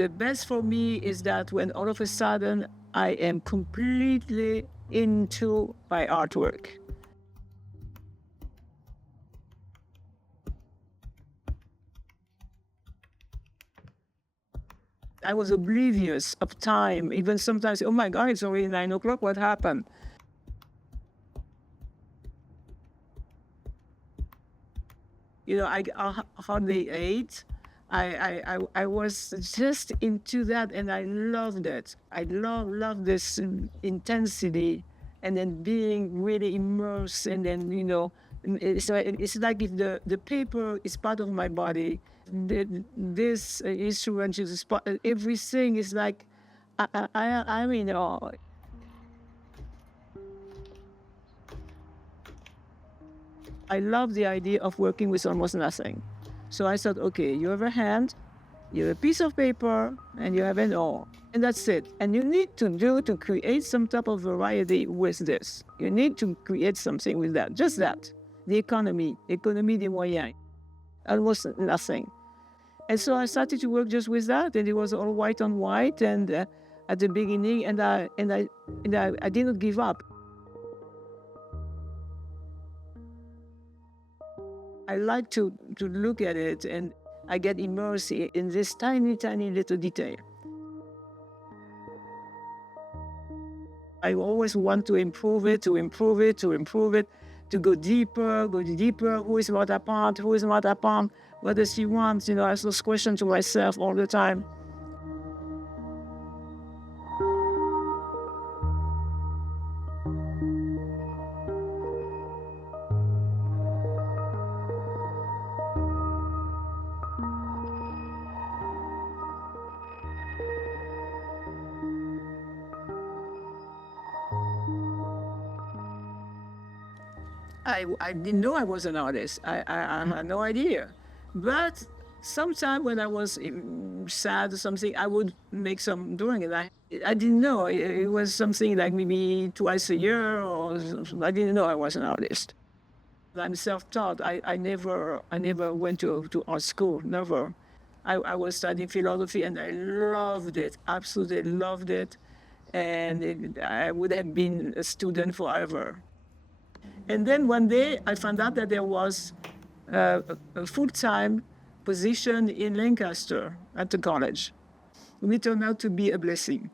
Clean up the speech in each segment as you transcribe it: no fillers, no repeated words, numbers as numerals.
The best for me is that when all of a sudden I am completely into my artwork. I was oblivious of time, even sometimes, oh my God, it's already 9 o'clock, what happened? You know, I hardly ate. I was just into that, and I loved it. I love this intensity, and then being really immersed, and then, you know, it's like if the paper is part of my body, this instrument is part, everything is like, I'm in awe. I love the idea of working with almost nothing. So I thought, okay, you have a hand, you have a piece of paper, and you have an oar. And that's it. And you need to create some type of variety with this. You need to create something with that, just that. The economy des moyens, almost nothing. And so I started to work just with that, and it was all white on white. And at the beginning, and I did not give up. I like to look at it, and I get immersed in this tiny, tiny little detail. I always want to improve it, to go deeper. Who is Marthe Aponte? Who is Marthe Aponte? What does she want? You know, I ask those questions to myself all the time. I didn't know I was an artist. I had no idea. But sometime when I was sad or something, I would make some drawing. And I didn't know. It was something like maybe twice a year, or I didn't know I was an artist. I'm self-taught. I never went to art school, never. I was studying philosophy, and I loved it, absolutely loved it. And I would have been a student forever. And then one day I found out that there was a full-time position in Lancaster at the college. It turned out to be a blessing.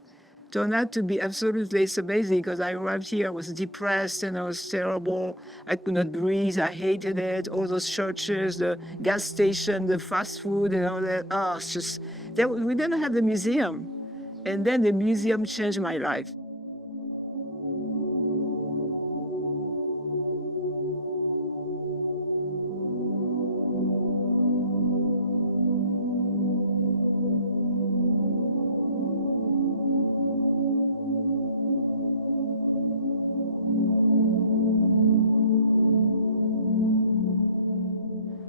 Turned out to be absolutely, it's amazing, because I arrived here, I was depressed and I was terrible. I could not breathe, I hated it. All those churches, the gas station, the fast food and all that. Oh, it's just, we didn't have the museum. And then the museum changed my life.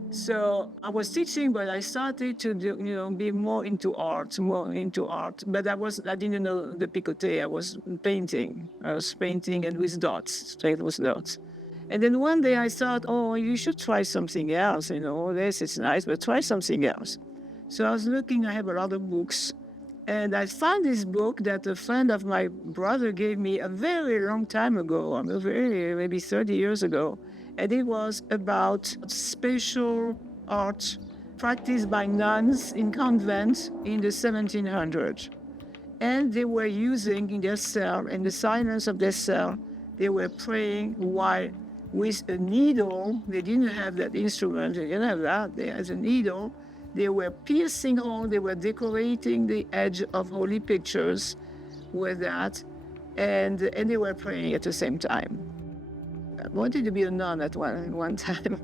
So I was teaching, but I started to do, be more into art. But I didn't know the picoté. I was painting. And with dots, straight with dots. And then one day I thought, oh, you should try something else. This is nice, but try something else. So I was looking. I have a lot of books. And I found this book that a friend of my brother gave me a very long time ago, maybe 30 years ago. And it was about spatial art practiced by nuns in convents in the 1700s. And they were using in their cell, in the silence of their cell, they were praying while with a needle. They didn't have that instrument, they didn't have that. They had a needle. They were piercing holes, they were decorating the edge of holy pictures with that, and they were praying at the same time. I wanted to be a nun at one time.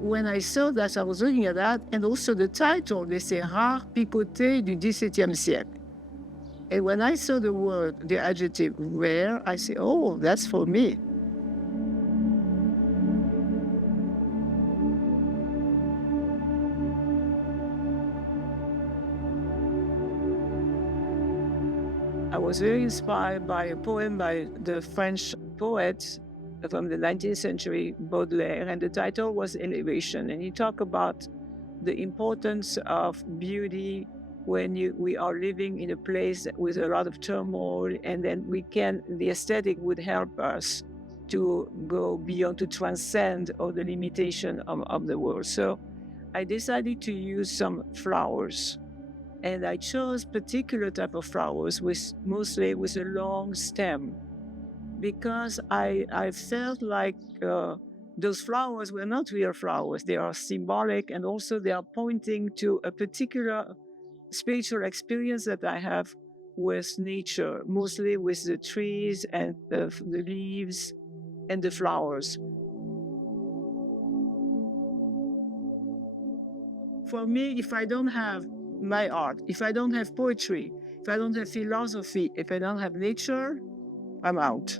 When I saw that, I was looking at that, and also the title, they say Rares picotés du XVIIe siècle. And when I saw the word, the adjective rare, I say, oh, that's for me. I was very inspired by a poem by the French poet from the 19th century, Baudelaire, and the title was Elevation. And he talked about the importance of beauty when we are living in a place with a lot of turmoil, and then the aesthetic would help us to go beyond, to transcend all the limitation of the world. So I decided to use some flowers, and I chose particular type of flowers mostly with a long stem, because I felt like those flowers were not real flowers. They are symbolic, and also they are pointing to a particular spiritual experience that I have with nature, mostly with the trees and the leaves and the flowers. For me, if I don't have my art, if I don't have poetry, if I don't have philosophy, if I don't have nature, I'm out.